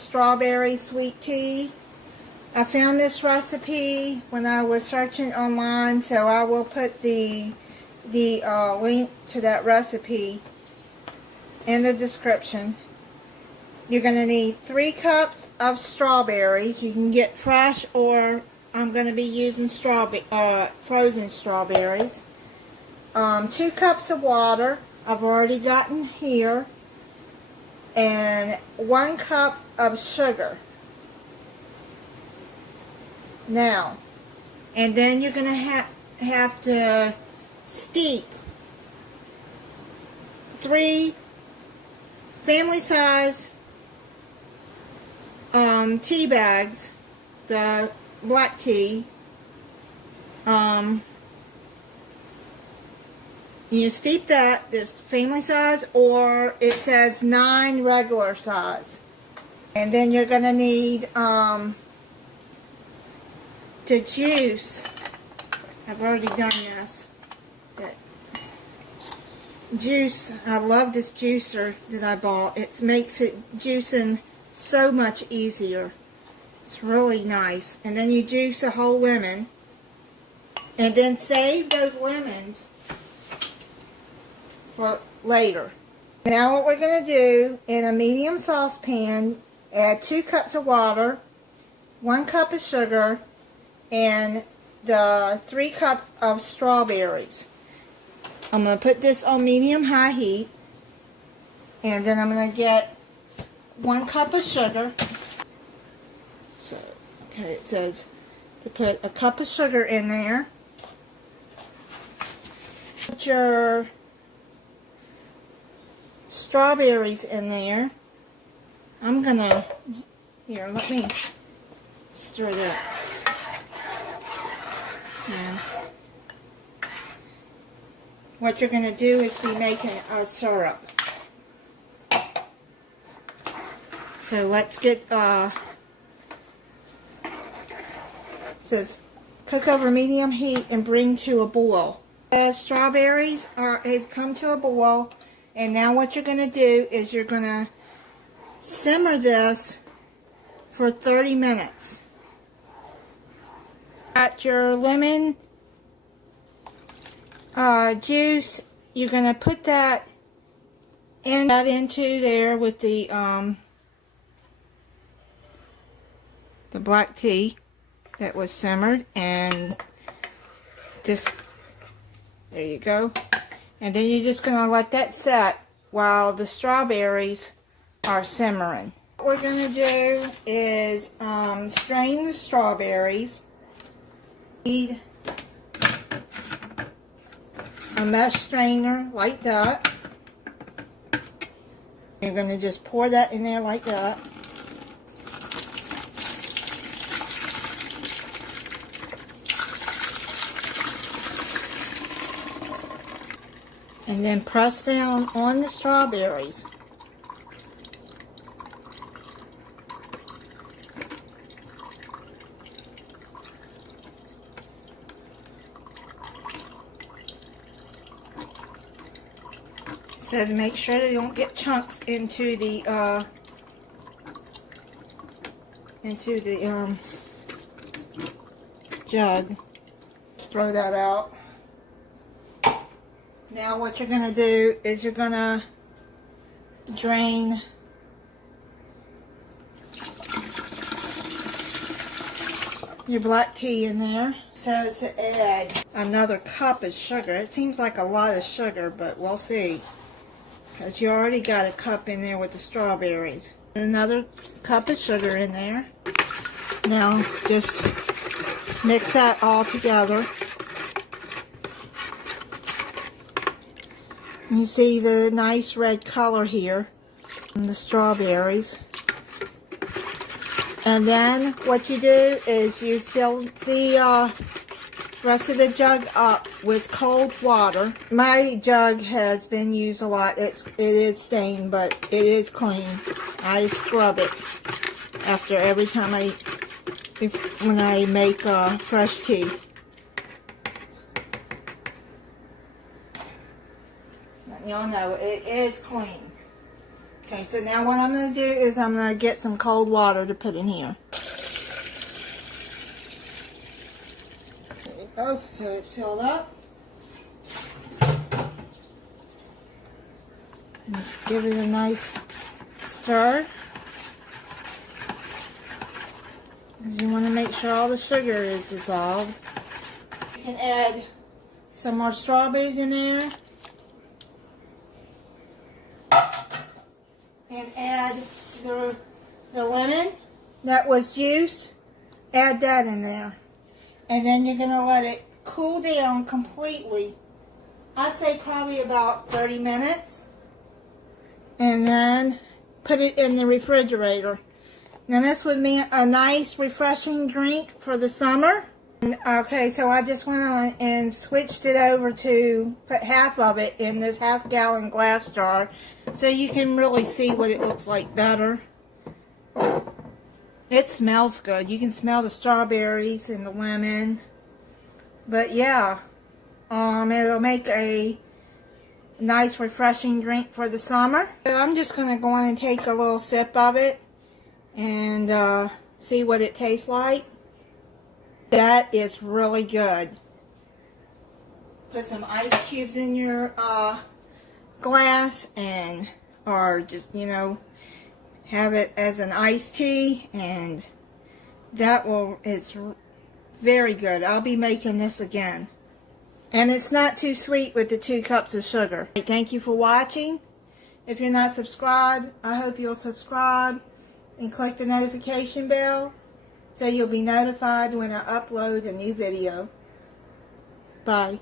strawberry sweet tea. I found this recipe when I was searching online, so I will put the link to that recipe in the description. You're going to need 3 cups of strawberries. You can get fresh, or I'm going to be using frozen strawberries. 2 cups of water. I've already gotten here. And 1 cup of sugar. Now, and then you're going to have to steep 3 family size tea bags, the black tea. You steep that. There's family size, or it says 9 regular size. And then you're going to need the juice. I've already done this. Juice. I love this juicer that I bought. It makes it juicing so much easier. It's really nice. And then you juice a whole lemon. And then save those lemons for later. Now what we're going to do, in a medium saucepan, add 2 cups of water, 1 cup of sugar, and the 3 cups of strawberries. I'm going to put this on medium-high heat, and then I'm going to get 1 cup of sugar. So, okay, it says to put a cup of sugar in there. Put your strawberries in there. I'm gonna, here, let me stir that. And what you're gonna do is be making a syrup. So let's get, it says cook over medium heat and bring to a boil. The strawberries have come to a boil. And now what you're going to do is you're going to simmer this for 30 minutes. Got your lemon juice. You're going to put that into there with the black tea that was simmered, and just there you go. And then you're just going to let that set while the strawberries are simmering. What we're going to do is strain the strawberries. Need a mesh strainer like that. You're going to just pour that in there like that. And then press down on the strawberries. So to make sure they don't get chunks into the jug. Just throw that out. Now what you're going to do is you're going to drain your black tea in there. So to add another cup of sugar. It seems like a lot of sugar, but we'll see. Because you already got a cup in there with the strawberries. Another cup of sugar in there. Now just mix that all together. You see the nice red color here in the strawberries. And then what you do is you fill the rest of the jug up with cold water. My jug has been used a lot. It is stained, but it is clean. I scrub it after every time when I make fresh tea. Y'all know it is clean. Okay, so now what I'm going to do is I'm going to get some cold water to put in here. There we go. So it's filled up. And just give it a nice stir. You want to make sure all the sugar is dissolved. You can add some more strawberries in there. And add the lemon that was juiced. Add that in there. And then you're going to let it cool down completely. I'd say probably about 30 minutes. And then put it in the refrigerator. Now this would be a nice refreshing drink for the summer. Okay, so I just went on and switched it over to put half of it in this half-gallon glass jar so you can really see what it looks like better. It smells good. You can smell the strawberries and the lemon. But yeah, it'll make a nice refreshing drink for the summer. So I'm just going to go on and take a little sip of it and see what it tastes like. That is really good. Put some ice cubes in your glass and or just, you know, have it as an iced tea, and it's very good. I'll be making this again. And it's not too sweet with the 2 cups of sugar. Thank you for watching. If you're not subscribed, I hope you'll subscribe and click the notification bell so you'll be notified when I upload a new video. Bye.